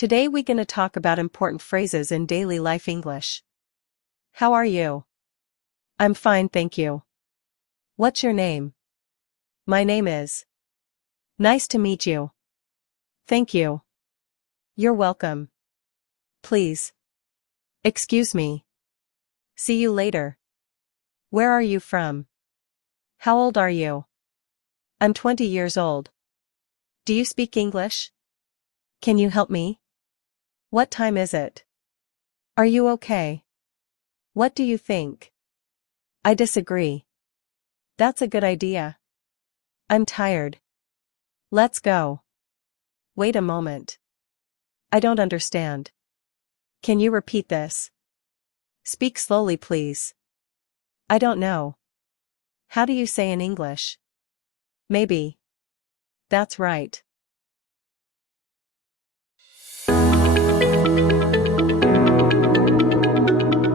Today we're gonna talk about important phrases in daily life English. How are you? I'm fine, thank you. What's your name? My name is. Nice to meet you. Thank you. You're welcome. Please. Excuse me. See you later. Where are you from? How old are you? I'm 20 years old. Do you speak English? Can you help me? What time is it? Are you okay? What do you think? I disagree. That's a good idea. I'm tired. Let's go. Wait a moment. I don't understand. Can you repeat this? Speak slowly, please. I don't know. How do you say in English? Maybe. That's right.